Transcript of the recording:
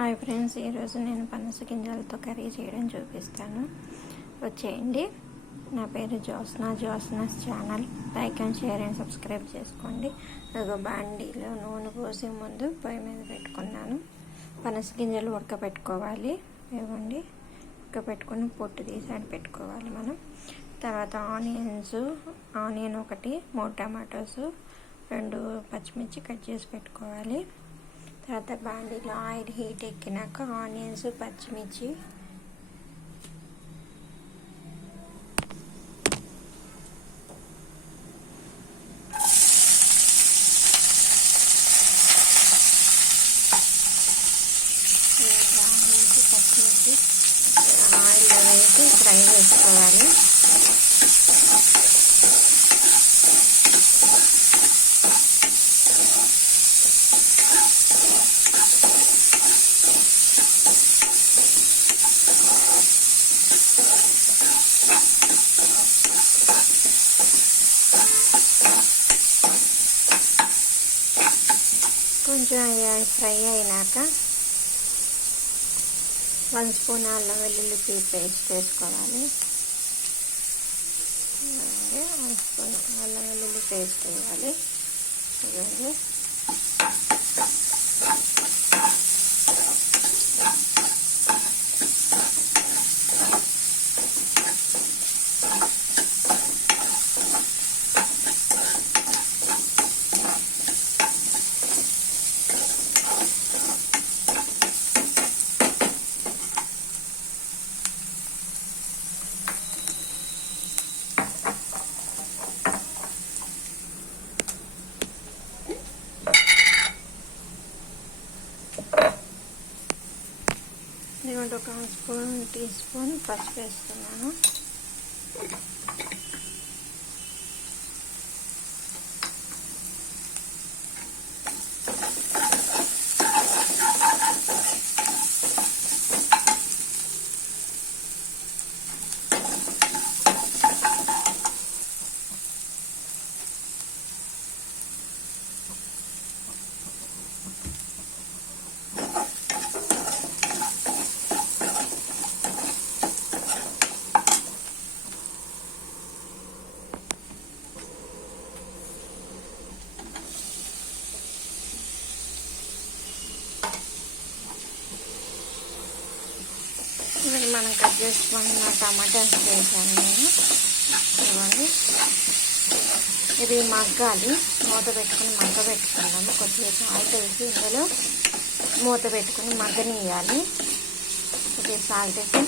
Hi friends, ఈరోజు నేను పనస గింజలతో కర్రీ చేయడం చూపిస్తాను. వచ్చేయండి. నా పేరు Josna's channel. Like and share and subscribe చేసుకోండి. ఒక బాండీలో నూనె పోసి ముందు పొయ్యి మీద పెట్టుకున్నాను. పనస గింజలు ఉడకపెట్టుకోవాలి. ఇవ్వండి, ఉడకపెట్టుకుని పొట్టు తీసి పెట్టుకోవాలి మనం. తర్వాత ఆనియన్ ఒకటి, 3 టమాటోస్, 2 పచ్చిమిర్చి కట్ చేసి పెట్టుకోవాలి. తర్వాత బాండీలో ఆయిల్ హీట్ ఎక్కినాక ఆనియన్స్, పచ్చిమిర్చి, ఆయిల్ వేసి ఫ్రై చేసుకోవాలి. కొంచెం ఫ్రై అయినాక 1 స్పూన్ అల్లం వెల్లుల్లి పేస్ట్ వేసుకోవాలి. 1 స్పూన్ అల్లం వెల్లుల్లి పేస్ట్ వేయాలి. ఇవ్వండి, ఇదిగోండి, 1 టీ స్పూన్ పసుపు వేస్తున్నాను. మనం కట్ చేసుకున్న టమాటాస్ వేసాను నేను. ఇవ్వండి, ఇది మగ్గాలి. మూత పెట్టుకుని మగ్గబెట్టుకున్నాము. కొద్దిగా ఆయిల్ వేసి ఇందులో మూత పెట్టుకుని మగ్గనియాలి. కొద్దిగా సాల్ట్ వేసి